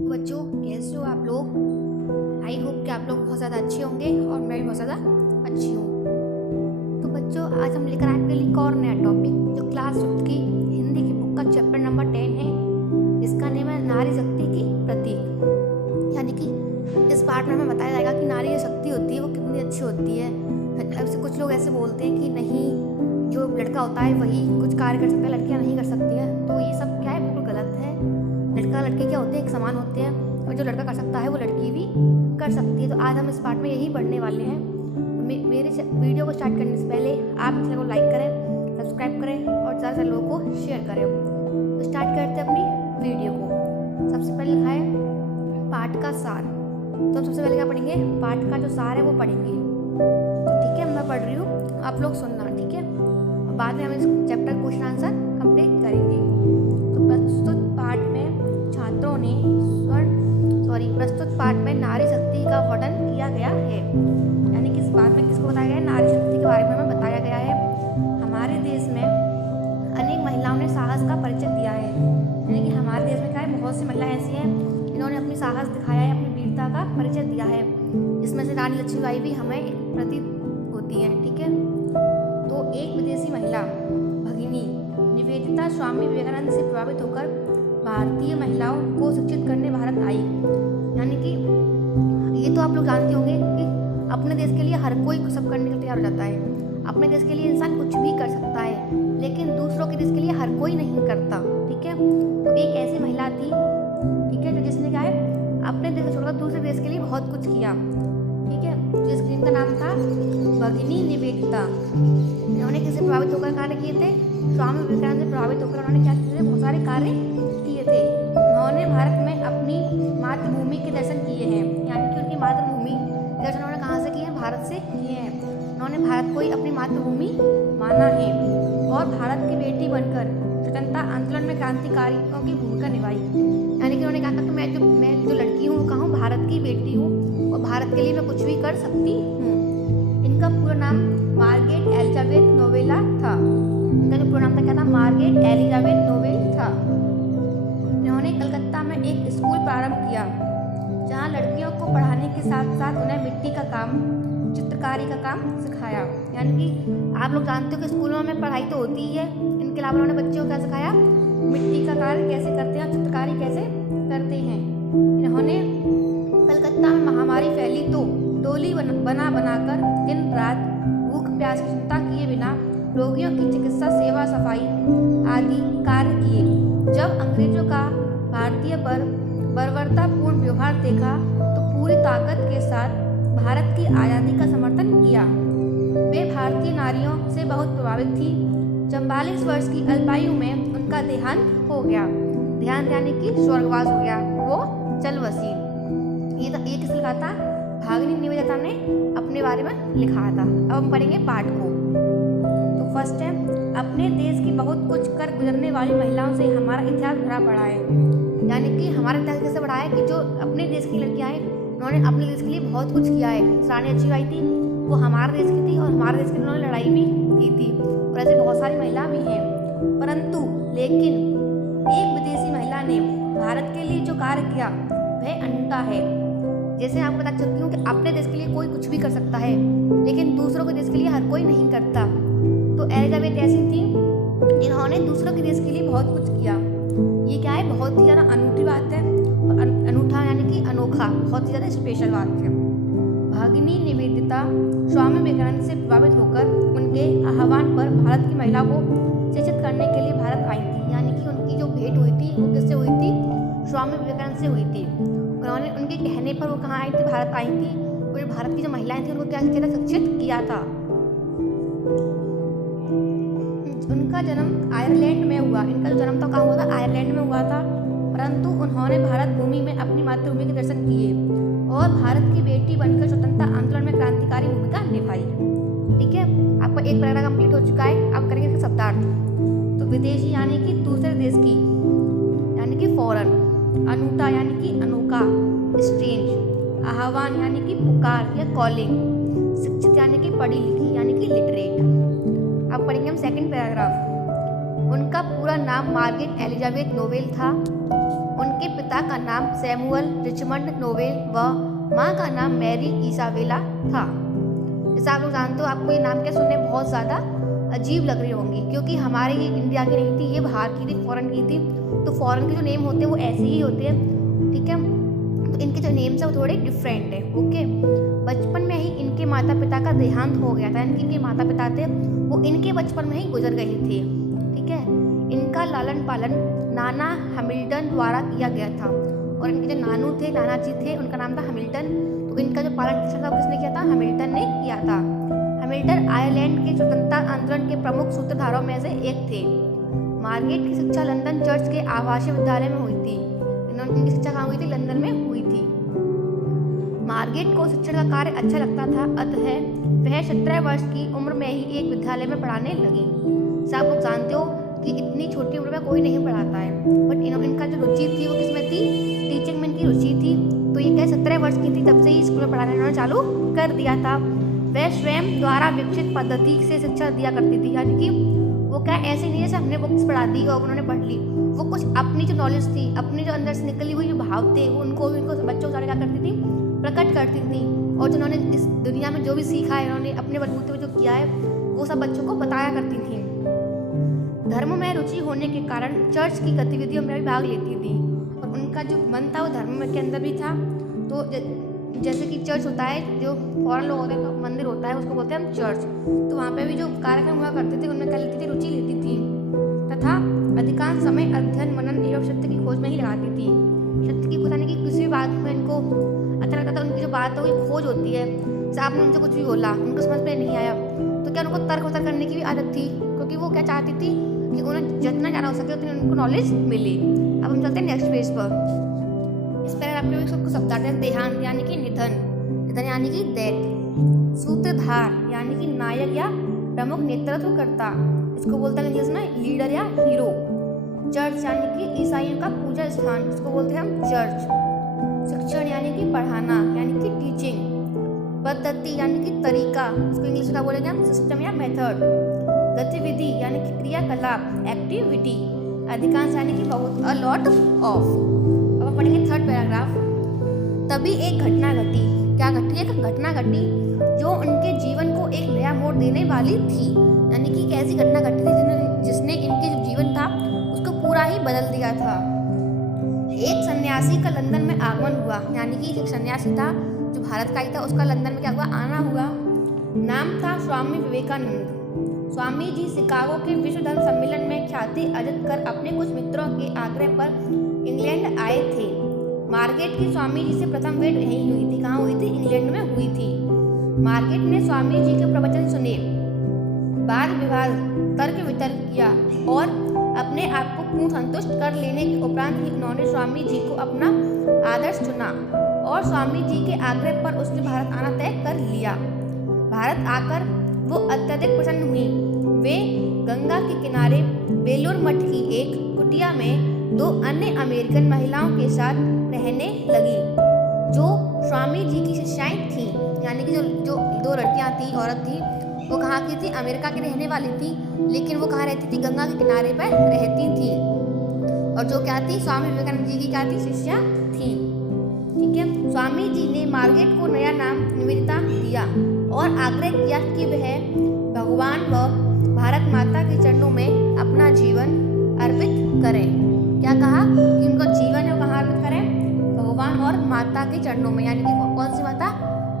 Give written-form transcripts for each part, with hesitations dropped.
बच्चों, कैसे हो आप लोग। आई होप कि आप लोग बहुत ज़्यादा अच्छे होंगे और मैं भी बहुत ज़्यादा अच्छी हूँ। तो बच्चों, आज हम लेकर आपके लिए एक और नया टॉपिक जो क्लास 5 की हिंदी की बुक का चैप्टर नंबर 10 है। इसका नेम है नारी शक्ति की प्रतीक। यानी कि इस पार्ट में हमें बताया जाएगा कि नारी जो शक्ति होती है वो कितनी अच्छी होती है। कुछ लोग ऐसे बोलते हैं कि नहीं, जो लड़का होता है वही कुछ कार्य कर सकता है, लड़कियाँ नहीं कर सकती हैं। तो ये सब क्या है, बिल्कुल गलत है। लड़का लड़की क्या होते हैं, एक समान होते हैं, और जो लड़का कर सकता है वो लड़की भी कर सकती है। तो आज हम इस पार्ट में यही पढ़ने वाले हैं। मेरे वीडियो को स्टार्ट करने से पहले आप चैनल को लाइक करें, सब्सक्राइब करें और ज़्यादा से लोगों को शेयर करें। तो स्टार्ट करते हैं अपनी वीडियो को। सबसे पहले लिखा है पाठ का सार। तो हम सबसे पहले क्या पढ़ेंगे, पाठ का जो सार है वो पढ़ेंगे। तो ठीक है, मैं पढ़ रही हूँ, आप लोग सुनना, ठीक है। बाद में हम इस चैप्टर क्वेश्चन आंसर कंप्लीट करेंगे। तो प्रस्तुत पाठ में छात्रों ने प्रस्तुत पाठ में नारी शक्ति का वर्णन किया गया है। यानी कि इस पाठ में किसको बताया गया है, नारी शक्ति के बारे में हमें बताया गया है। हमारे देश में अनेक महिलाओं ने साहस का परिचय दिया है। यानी कि हमारे देश में क्या है, बहुत सी महिलाएं ऐसी हैं जिन्होंने अपनी साहस दिखाया है, अपनी वीरता का परिचय दिया है। इसमें से रानी लक्ष्मीबाई भी हमें एक प्रतीत होती है, ठीक है। तो एक विदेशी महिला भगिनी निवेदिता स्वामी विवेकानंद से प्रभावित होकर भारतीय महिलाओं को शिक्षित करने भारत आई। यानी कि ये तो आप लोग जानते होंगे कि अपने देश के लिए हर कोई सब करने के लिए तैयार हो जाता है। अपने देश के लिए इंसान कुछ भी कर सकता है, लेकिन दूसरों के देश के लिए हर कोई नहीं करता, ठीक है। तो एक ऐसी महिला थी, ठीक है, जिसने क्या है, अपने देश को छोड़कर दूसरे देश के लिए बहुत कुछ किया, ठीक है। जिसका नाम था भगिनी निवेदिता। इन्होंने किससे प्रभावित होकर कार्य किए थे, स्वामी विवेकानंद से प्रभावित होकर उन्होंने क्या किए थे, बहुत सारे कार्य किए थे। उन्होंने भारत में अपनी मातृभूमि के दर्शन किए हैं। यानी कि उनकी मातृभूमि के दर्शन उन्होंने कहाँ से किए हैं, भारत से किए हैं। उन्होंने भारत को ही अपनी मातृभूमि माना है और भारत की बेटी बनकर स्वतंत्रता आंदोलन में क्रांतिकारियों की भूमिका निभाई। यानी कि उन्होंने कहा कि मैं जो लड़की हूँ, कहाँ हूँ, भारत की बेटी हूँ और भारत के लिए मैं कुछ भी कर सकती हूँ। इनका पूरा नाम मार्गरेट एलिजाबेथ नोवेला था। इनका जो पूरा नाम था क्या था, मार्गरेट एलिजाबेथ नोवेल था। इन्होंने कलकत्ता में एक स्कूल प्रारंभ किया जहाँ लड़कियों को पढ़ाने के साथ साथ उन्हें मिट्टी का काम, चित्रकारी का काम सिखाया। यानी कि आप लोग जानते हो कि स्कूलों में पढ़ाई तो होती ही है, इनके अलावा उन्होंने बच्चों को क्या सिखाया, मिट्टी का कार्य कैसे करते हैं, चित्रकारी कैसे करते हैं। इन्होंने कलकत्ता में महामारी फैली तो डोली बनाकर दिन रात भूख प्यास की चिंता किए बिना रोगियों की चिकित्सा, सेवा, सफाई आदि कार्य किए। जब अंग्रेजों का भारतीय पर बर्बरतापूर्ण व्यवहार देखा तो पूरी ताकत के साथ भारत की आज़ादी का समर्थन किया। वे भारतीय नारियों से बहुत प्रभावित थी। 44 वर्ष की अल्पायु में उनका देहांत हो गया। देहांत यानी कि स्वर्गवास हो गया, वो चल बसी। ये किस लिखा था, भगिनी निवेदिता ने अपने बारे में लिखा था। अब हम पढ़ेंगे पाठ को। तो फर्स्ट है, अपने देश की बहुत कुछ कर गुजरने वाली महिलाओं से हमारा इतिहास भरा पड़ा है। यानी कि हमारा इतिहास कैसे बढ़ा है कि जो अपने देश की लड़कियां हैं उन्होंने अपने देश के लिए बहुत कुछ किया है। रानी लक्ष्मीबाई थी, वो हमारे देश की थी और हमारे देश के लिए उन्होंने लड़ाई भी की थी, और ऐसे बहुत सारी महिला भी हैं। परंतु लेकिन एक विदेशी महिला ने भारत के लिए जो कार्य किया वह अनूठा है। जैसे आपको बता चुकी हूँ कि अपने देश के लिए कोई कुछ भी कर सकता है, लेकिन दूसरों के देश के लिए हर कोई नहीं करता। तो एलिजाबेथ ऐसी थी, इन्होंने दूसरों के देश के लिए बहुत कुछ किया। ये क्या है, बहुत ही ज़्यादा अनूठी बात है। और अनूठा यानी कि अनोखा, बहुत ही ज़्यादा स्पेशल बात है। भगिनी निवेदिता स्वामी विवेकानंद से प्रभावित होकर उनके आह्वान पर भारत की महिला को शिक्षित करने के लिए भारत आई थी। यानी कि उनकी जो भेंट हुई थी वो किससे हुई थी, स्वामी विवेकानंद से हुई थी। उन्होंने उनके कहने पर वो कहाँ आई थी, भारत आई थी, और भारत की जो महिलाएं थी उनको क्या किया था, शिक्षित किया था। उनका जन्म आयरलैंड में हुआ। इनका जो जन्म था कहाँ हुआ था, आयरलैंड में हुआ था। परंतु उन्होंने भारत भूमि में अपनी मातृभूमि के दर्शन किए और भारत की बेटी बनकर स्वतंत्रता आंदोलन में क्रांतिकारी भूमिका निभाई। ठीक है, आपका एक पैराग्राफ कंप्लीट हो चुका है। अब करेंगे इसका शब्दार्थ। तो विदेशी यानी कि दूसरे देश की, यानी कि फॉरेन। अनूठा यानी कि अनोखा, स्ट्रेंज। आह्वान यानी कि पुकार या कॉलिंग। शिक्षित यानी कि पढ़ी लिखी, यानी कि लिटरेट। अब पढ़ेंगे हम सेकंड पैराग्राफ। उनका पूरा नाम मार्गरेट एलिजाबेथ नोवेल था। उनके पिता का नाम सैमुअल रिचमंड नोवेल व माँ का नाम मैरी इसाबेला था। जैसा आप लोग जानते हो, आपको ये नाम क्या सुनने बहुत ज़्यादा अजीब लग रही होंगी, क्योंकि हमारे ये इंडिया की नहीं थी, ये बाहर की थी, फॉरेन की थी। तो फॉरेन के जो नेम होते हैं वो ऐसे ही होते हैं, ठीक है। तो इनके जो नेम्स है वो थोड़े डिफरेंट है, ओके। बचपन में ही इनके माता पिता का देहांत हो गया था, यानी कि इनके माता पिता थे वो इनके बचपन में ही गुजर गए थे, ठीक है। इनका लालन पालन नाना हैमिल्टन द्वारा किया गया था, और इनके जो नानू थे, नाना जी थे, उनका नाम था हैमिल्टन। तो इनका जो पालन पोषण था वो किसने किया था? हैमिल्टन ने किया था। हैमिल्टन आयरलैंड के स्वतंत्रता आंदोलन के प्रमुख सूत्रधारों में से एक थे। मार्गरेट की शिक्षा लंदन चर्च के आवासीय विद्यालय में हुई थी। इनकी शिक्षा कहाँ हुई थी? लंदन में हुई थी। मार्गरेट को शिक्षण का कार्य अच्छा लगता था, अतः वह 17 वर्ष की उम्र में ही एक विद्यालय में पढ़ाने लगी। आप लोग जानते हो कि इतनी छोटी उम्र में कोई नहीं पढ़ाता है, बट इनका जो रुचि थी वो किसमें थी? टीचिंग में इनकी रुचि थी। तो ये क्या 17 वर्ष की थी तब से ही स्कूल में पढ़ाना इन्होंने चालू कर दिया था। वह स्वयं द्वारा विकसित पद्धति से शिक्षा दिया करती थी, यानी कि वो क्या ऐसे नहीं जैसे हमने बुक्स पढ़ा दी और उन्होंने पढ़ ली, वो कुछ अपनी जो नॉलेज थी, अपनी जो अंदर से निकली हुई जो भाव थे वो उनको बच्चों को सारे क्या करती थी? प्रकट करती थी। और जो उन्होंने इस दुनिया में जो भी सीखा है, उन्होंने अपने बलबूते पे जो किया है वो सब बच्चों को बताया करती थी। धर्म में रुचि होने के कारण चर्च की गतिविधियों में भी भाग लेती थी, और उनका जो मन था वो धर्म के अंदर भी था। तो जैसे कि चर्च होता है, जो फॉरेन लोग होते हैं तो मंदिर होता है, उसको बोलते हैं हम चर्च। तो वहाँ पे भी जो कार्यक्रम हुआ करते थे उनमें क्या लेती थी? रुचि लेती थी, तथा अधिकांश समय अध्ययन मनन एवं सत्य की खोज में ही लगाती थी। सत्य की खोज यानी कि किसी भी बात में इनको अच्छा लगता था, उनकी जो बात है वो खोज होती है। जैसे आपने उनसे कुछ भी बोला, उनको समझ में नहीं आया, तो क्या उनको तर्क वतर्क करने की भी आदत थी, क्योंकि वो क्या चाहती थी कि उन्हें जितना जाना हो सके उतनी उनको नॉलेज मिले। अब हम चलते हैं नेक्स्ट पेज पर। इस पैराग्राफ में सबको शब्दार्थ है देहांत यानी कि निधन, निधन यानी कि डेथ। सूत्रधार यानी कि नायक या प्रमुख नेतृत्वकर्ता, इसको बोलते हैं इंग्लिश में लीडर या हीरो। चर्च यानी कि ईसाइयों का पूजा स्थान, इसको बोलते हैं हम चर्च। शिक्षण यानी कि पढ़ाना यानी कि टीचिंग। पद्धति यानी कि तरीका, इसको इंग्लिश में क्या बोलेंगे हम? सिस्टम या मेथड। गतिविधि यानी कि क्रियाकलाप, एक्टिविटी। अधिकांश यानी कि बहुत, अ लॉट ऑफ। अब हम पढ़ेंगे थर्ड पैराग्राफ। तभी एक घटना घटी, क्या घटी? एक घटना घटी जो उनके जीवन को एक नया मोड़ देने वाली थी, यानी कि कैसी घटना घटी थी जिसने इनके जो जीवन था उसको पूरा ही बदल दिया था। एक सन्यासी का लंदन में आगमन हुआ, यानी कि एक सन्यासी था जो भारत का ही था, उसका लंदन में क्या हुआ? आना हुआ। नाम था स्वामी विवेकानंद। स्वामी जी शिकागो के विश्व धर्म सम्मेलन में ख्याति अर्जित कर अपने कुछ मित्रों के आग्रह पर इंग्लैंड आए थे। मार्गरेट की स्वामी जी से प्रथम भेंट यहीं हुई थी। कहाँ हुई थी? इंग्लैंड में हुई थी। मार्गरेट ने स्वामी जी के प्रवचन सुने, वाद विवाद, तर्क वितर्क किया और अपने आप को पूर्ण संतुष्ट कर लेने के उपरांत ही उन्होंने स्वामी जी को अपना आदर्श चुना और स्वामी जी के आग्रह पर उसने भारत आना तय कर लिया। भारत आकर वो अत्यधिक प्रसन्न हुई। वे गंगा के किनारे बेलूर मठ की एक कुटिया में 2 अन्य अमेरिकन महिलाओं के साथ रहने लगी, जो स्वामी जी की शिष्याएं थीं। यानी कि जो 2 लड़कियां थी, औरत थी, वो कहाँ की थी? अमेरिका की रहने वाली थी, लेकिन वो कहाँ रहती थी? गंगा के किनारे पर रहती थी। और जो क्या थी? स्वामी विवेकानंद जी की क्या थी? शिष्या थी, ठीक है। स्वामी जी ने मार्गरेट को नया नाम निवेदिता दिया और आग्रह किया कि वह भगवान व भारत माता के चरणों में अपना जीवन अर्पित करें। क्या कहा? कि उनका जीवन है वो कहाँ अर्पित करें? भगवान और माता के चरणों में, यानी कि कौन सी माता?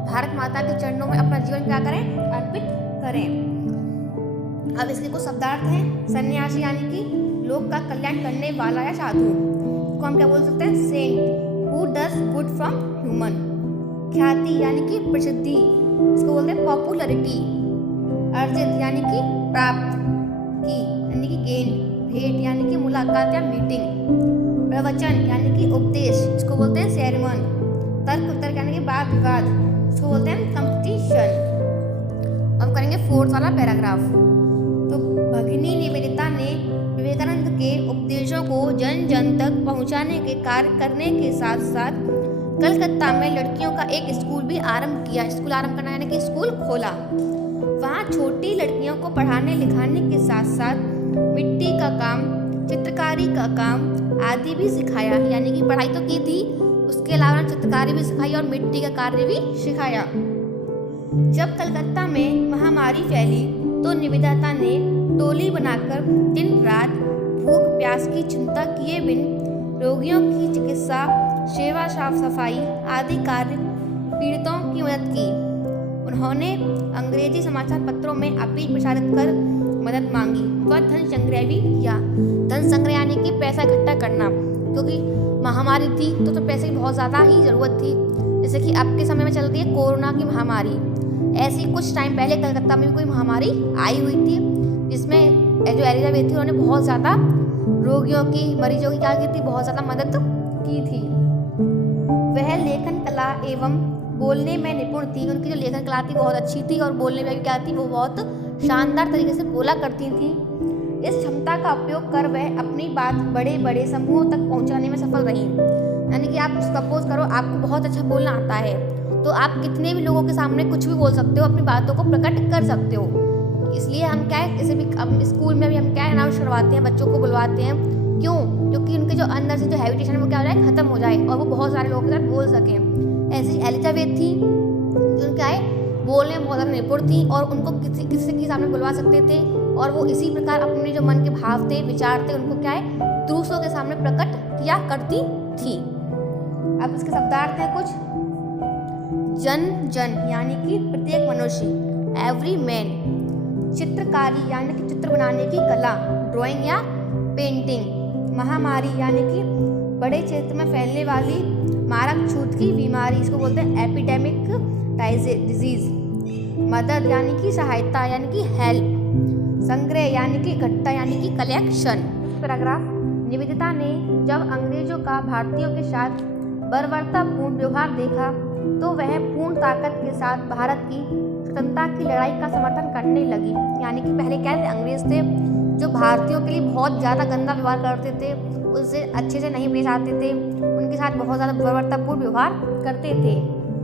भारत माता के चरणों में अपना जीवन क्या करें? अर्पित करें। अब इसके कुछ शब्दार्थ हैं। सन्यासी यानी कि लोक का कल्याण करने वाला या साधु, को हम क्या बोल सकते हैं? Saint who does good from human. ख्याति यानी कि प्रसिद्धि, इसको बोलते हैं पॉपुलरिटी। अर्जित यानी कि प्राप्त की, यानी कि गेन। भेंट यानी कि मुलाकात या मीटिंग। प्रवचन यानी कि उपदेश, इसको बोलते हैं सेरेमन। तर्क वितर्क यानी कि वाद विवाद, इसको बोलते हैं कंपटीशन। अब करेंगे 4th वाला पैराग्राफ। तो भगिनी निवेदिता ने विवेकानंद के उपदेशों को जन जन तक पहुंचाने के कार्य करने के साथ साथ कलकत्ता में लड़कियों का एक स्कूल भी आरंभ किया। स्कूल आरंभ करना यानी कि स्कूल खोला। वहाँ छोटी लड़कियों को पढ़ाने लिखाने के साथ साथ मिट्टी का काम, चित्रकारी का काम आदि भी सिखाया, यानी कि पढ़ाई तो की थी, उसके अलावा चित्रकारी भी सिखाई और मिट्टी का कार्य भी सिखाया। जब कलकत्ता में महामारी फैली तो निवेदिता ने टोली बनाकर दिन रात भूख प्यास की चिंता किए बिन रोगियों की चिकित्सा, सेवा, साफ सफाई आदि कार्य पीड़ितों की मदद की। उन्होंने अंग्रेजी समाचार पत्रों में अपील प्रसारित कर मदद मांगी व धन संग्रह भी किया। धन संग्रह यानी कि पैसा इकट्ठा करना, क्योंकि महामारी थी तो पैसे की बहुत ज़्यादा ही ज़रूरत थी। जैसे कि अब के समय में चल रही है कोरोना की महामारी, ऐसी कुछ टाइम पहले कलकत्ता में भी कोई महामारी आई हुई थी, जिसमें जो एलिजाबेथ थी उन्होंने बहुत ज़्यादा रोगियों की, मरीजों की क्या की थी, बहुत ज़्यादा मदद की थी। वह लेखन कला एवं बोलने में निपुण थी। उनकी जो लेखन कला थी बहुत अच्छी थी और बोलने में भी क्या थी, वो बहुत शानदार तरीके से बोला करती थी। इस क्षमता का उपयोग कर वह अपनी बात बड़े बड़े समूहों तक पहुंचाने में सफल रही। यानी कि आप सपोज करो आपको बहुत अच्छा बोलना आता है, तो आप कितने भी लोगों के सामने कुछ भी बोल सकते हो, अपनी बातों को प्रकट कर सकते हो। इसलिए हम क्या है, किसी भी स्कूल में भी हम क्या अनाउंस करवाते हैं, बच्चों को बुलवाते हैं, क्यों? क्योंकि उनके जो अंदर से जो हैबिटेशन है वो क्या हो जाए, खत्म हो जाए और वो बहुत सारे लोगों के साथ बोल सकें। ऐसी एलिजाबेथ थी जो क्या है, बोलने में बहुत ज़्यादा निपुण थी और उनको किसी के सामने बुलवा सकते थे और वो इसी प्रकार अपने जो मन के भाव थे, विचार थे, उनको क्या है, दूसरों के सामने प्रकट किया करती थी। अब इसके शब्दार्थ हैं कुछ। जन जन यानी कि प्रत्येक मनुष्य, एवरी मैन। चित्रकारी यानी कि चित्र बनाने की कला, ड्राइंग या पेंटिंग। महामारी यानी कि बड़े क्षेत्र में फैलने वाली मारक छूत की बीमारी, इसको बोलते हैं एपिडेमिक डिजीज। मदद यानी कि सहायता यानी कि हेल्प। संग्रह यानी कि इकट्ठा यानी कि कलेक्शन। पैराग्राफ। निवेदिता ने जब अंग्रेजों का भारतीयों के साथ बर्बरतापूर्ण व्यवहार देखा तो वह पूर्ण ताकत के साथ भारत की स्वतंत्रता की लड़ाई का समर्थन करने लगी। यानी कि पहले क्या थे, अंग्रेज थे जो भारतीयों के लिए बहुत ज़्यादा गंदा व्यवहार करते थे, उससे अच्छे से नहीं पेश आते थे, उनके साथ बहुत ज़्यादा बर्बरतापूर्ण व्यवहार करते थे।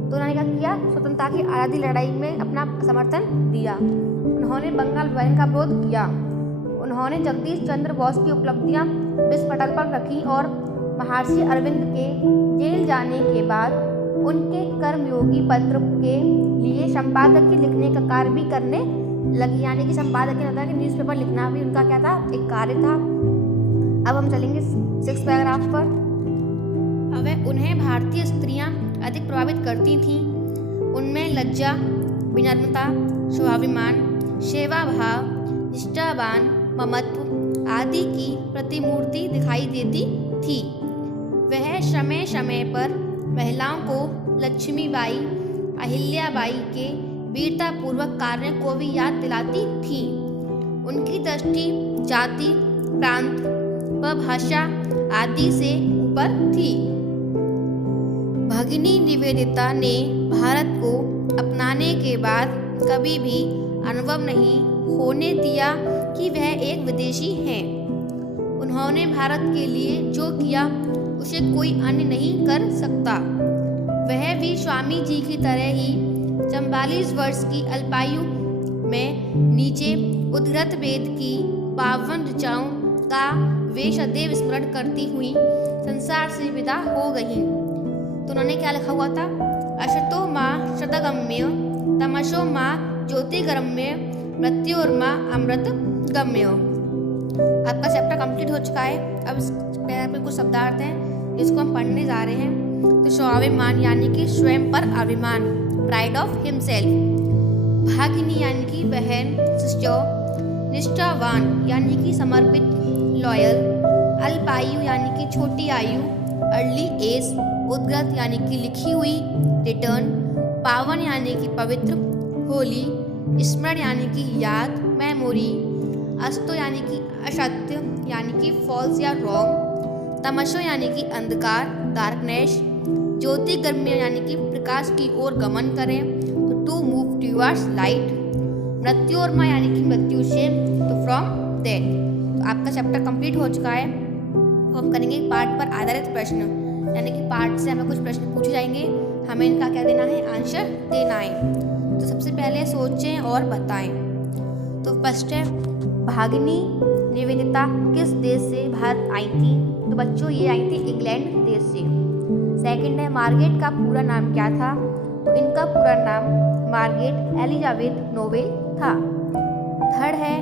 तो उन्होंने क्या किया, स्वतंत्रता की आज़ादी लड़ाई में अपना समर्थन दिया। उन्होंने बंगाल विभाजन का विरोध किया। उन्होंने जगदीश चंद्र बोस की उपलब्धियां विश्व पटल पर रखी और महर्षि अरविंद के जेल जाने के बाद उनके कर्मयोगी पत्र के लिए संपादकीय लिखने का कार्य भी करने लगी। यानी कि संपादकीय होता है कि न्यूज़पेपर लिखना भी उनका क्या था, एक कार्य था। अब हम चलेंगे 6 पैराग्राफ पर। अब उन्हें भारतीय स्त्रियां अधिक प्रभावित करती थीं। उनमें लज्जा, विनम्रता, स्वाभिमान, सेवा भाव, निष्ठावान, ममत्व आदि की प्रतिमूर्ति दिखाई देती थी। वह समय समय पर महिलाओं को लक्ष्मीबाई, अहिल्याबाई के वीरतापूर्वक कार्यों को भी याद दिलाती थी। उनकी दृष्टि जाति, प्रांत व भाषा आदि से ऊपर थी। भगिनी निवेदिता ने भारत को अपनाने के बाद कभी भी अनुभव नहीं होने दिया कि वह एक विदेशी हैं। उन्होंने भारत के लिए जो किया उसे कोई अन्य नहीं कर सकता। वह भी स्वामी जी की तरह ही 44 वर्ष की अल्पायु में नीचे उद्धृत वेद की पावन ऋचाओं का वे सदैव स्मरण करती हुई संसार से विदा हो गईं। तो उन्होंने क्या लिखा हुआ था, असतो माँ शतगम्य, तमसो माँ ज्योतिगम्य, मृत्योर्मा अमृत गम्य। आपका चैप्टर कंप्लीट हो चुका है। अब इस पैरा पे कुछ शब्दार्थ हैं जिसको हम पढ़ने जा रहे हैं। तो स्वाभिमान यानी कि स्वयं पर अभिमान, प्राइड ऑफ हिमसेल्फ। भागिनी यानी कि बहन, सिस्टर। निष्ठावान यानी कि समर्पित, लॉयल। अल्पायु यानी कि छोटी आयु, अर्ली एज। उद्गत यानी कि लिखी हुई, रिटर्न। पावन यानी कि पवित्र, होली। स्मरण यानी कि याद, मेमोरी। अस्तो यानी कि असत्य यानी कि फॉल्स या रॉन्ग। तमसो यानी कि अंधकार, डार्कनेस। ज्योतिगम्य यानी कि प्रकाश की ओर गमन करें, तो टू मूव टुवर्ड्स लाइट। मृत्योर्मा यानी कि मृत्यु से, तो फ्रॉम डेथ। तो आपका चैप्टर कंप्लीट हो चुका है। तो हम करेंगे पार्ट पर आधारित प्रश्न, यानी कि पार्ट से हमें कुछ प्रश्न पूछे जाएंगे, हमें इनका क्या देना है, आंसर देना है। तो सबसे पहले सोचें और बताएं। तो फर्स्ट है, भागिनी निवेदिता किस देश से भारत आई थी? तो बच्चों ये आई थी इंग्लैंड देश से। सेकंड है मार्गरेट का पूरा नाम क्या था? तो इनका पूरा नाम मार्गरेट एलिजाबेथ नोबेल था। थर्ड है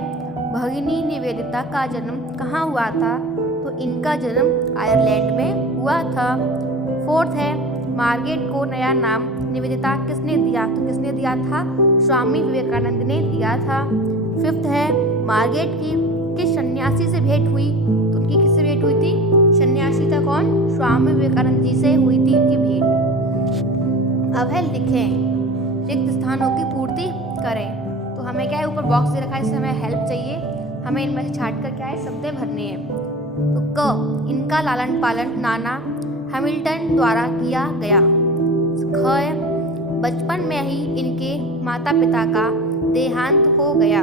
भगिनी निवेदिता का जन्म कहाँ हुआ था? तो इनका जन्म आयरलैंड में हुआ था। फोर्थ है मार्गरेट को नया नाम निवेदिता किसने दिया? तो किसने दिया था? स्वामी विवेकानंद ने दिया था। फिफ्थ है मार्गरेट की किस सन्यासी से भेंट हुई? तो उनकी किससे भेंट हुई थी? सन्यासी था कौन? स्वामी विवेकानंद जी से हुई थी इनकी भेंट। अब है लिखें, रिक्त स्थानों की पूर्ति करें। तो हमें क्या है, ऊपर बॉक्स दे रखा है, इससे हमें हेल्प चाहिए, हमें इनमें से छाट कर क्या है शब्द भरने हैं। तो क इनका लालन पालन नाना हैमिल्टन द्वारा किया गया। ख बचपन में ही इनके माता पिता का देहांत हो गया।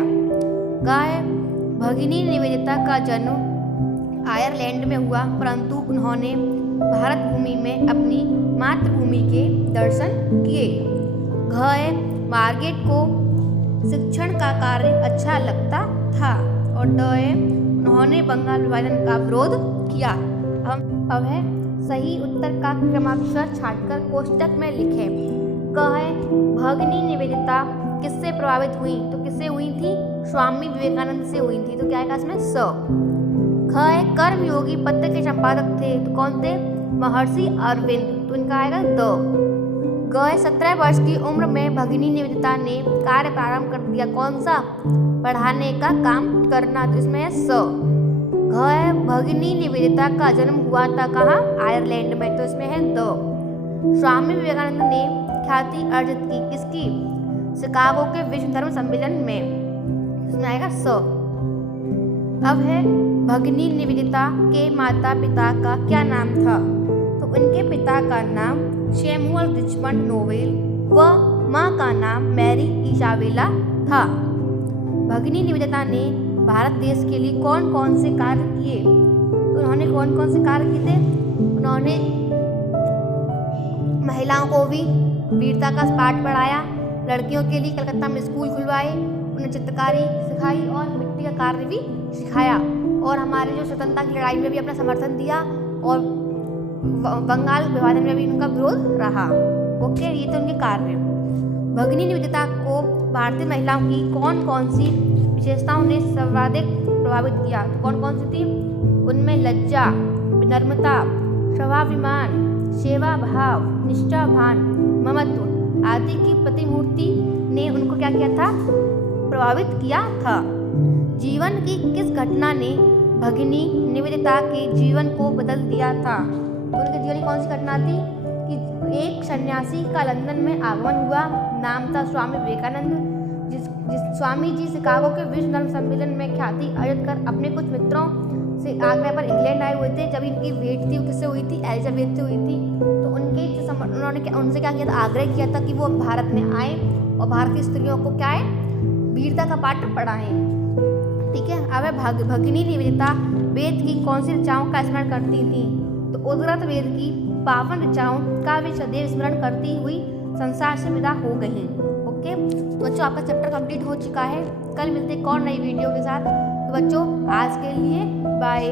ग भगिनी निवेदिता का जन्म आयरलैंड में हुआ, परंतु उन्होंने भारत भूमि में अपनी मातृभूमि के दर्शन किए। घ मार्गरेट को शिक्षण का कार्य अच्छा लगता था। और ड उन्होंने बंगाल विभाजन का विरोध किया। अब है सही उत्तर का क्रमानुसार छाटकर कोष्टक में लिखें। क भगिनी निवेदिता किससे प्रभावित हुई? तो किससे हुई थी? स्वामी विवेकानंद से हुई थी। तो क्या है इसमें? स। ख कर्मयोगी पत्र के संपादक थे, तो कौन थे? महर्षि अरविंद। तो इनका आएगा द। ग 17 वर्ष की उम्र में भगिनी निवेदिता ने कार्य प्रारंभ कर दिया। कौन सा? पढ़ाने का काम करना। तो इसमें है स। घ भगिनी निवेदिता का जन्म हुआ था कहाँ? आयरलैंड में। तो इसमें है द। स्वामी विवेकानंद ने ख्याति अर्जित की किसकी? शिकागो के विश्व धर्म सम्मेलन में। इसमें आएगा स। अब है भगिनी निवेदिता के माता पिता का क्या नाम था? तो उनके पिता का नाम सैमुअल रिचमंड नोबेल व माँ का नाम मैरी इसाबेला था। भगिनी निवेदिता ने भारत देश के लिए कौन कौन से कार्य किए? तो उन्होंने कौन कौन से कार्य किए थे? उन्होंने महिलाओं को भी वीरता का पाठ पढ़ाया, लड़कियों के लिए कलकत्ता में स्कूल खुलवाए, उन्हें चित्रकारी सिखाई और मिट्टी का कार्य भी सिखाया, और हमारे जो स्वतंत्रता की लड़ाई में भी अपना समर्थन दिया, और बंगाल विभाजन में भी उनका विरोध रहा। ओके, ये तो उनके कार्य। भगिनी निवेदिता को भारतीय महिलाओं की कौन कौन सी विशेषताओं ने सर्वाधिक प्रभावित किया? तो कौन कौन सी थी? उनमें लज्जा, विनम्रता, स्वाभिमान, सेवा भाव, निष्ठा भान, ममत्व आदि की प्रतिमूर्ति ने उनको क्या किया था? प्रभावित किया था। जीवन की किस घटना ने भगिनी निवेदिता के जीवन को बदल दिया था? तो उनके जीवन की कौन सी घटना थी? कि एक सन्यासी का लंदन में आगमन हुआ, नाम था स्वामी विवेकानंद। जिस स्वामी जी शिकागो के विश्व धर्म सम्मेलन में ख्याति अर्जित कर अपने कुछ मित्रों से आगरा पर इंग्लैंड आए हुए थे। जब इनकी भेंट थी वो किससे हुई थी? एलिजाबेथ से हुई थी। तो उन्होंने उनसे क्या किया था? आग्रह किया था कि वो भारत में आए और भारतीय स्त्रियों को क्या है? वीरता का पाठ पढ़ाएं। ठीक है। अब भगिनी निवेदिता वेद की कौन सी ऋचाओं का स्मरण करती थी? तो उद्गत वेद की पावन ऋचाओं का वे सदैव स्मरण करती हुई संसार से विदा हो गई हैं। ओके, तो बच्चों आपका चैप्टर कंप्लीट हो चुका है। कल मिलते एक और नई वीडियो के साथ। तो बच्चों आज के लिए बाय।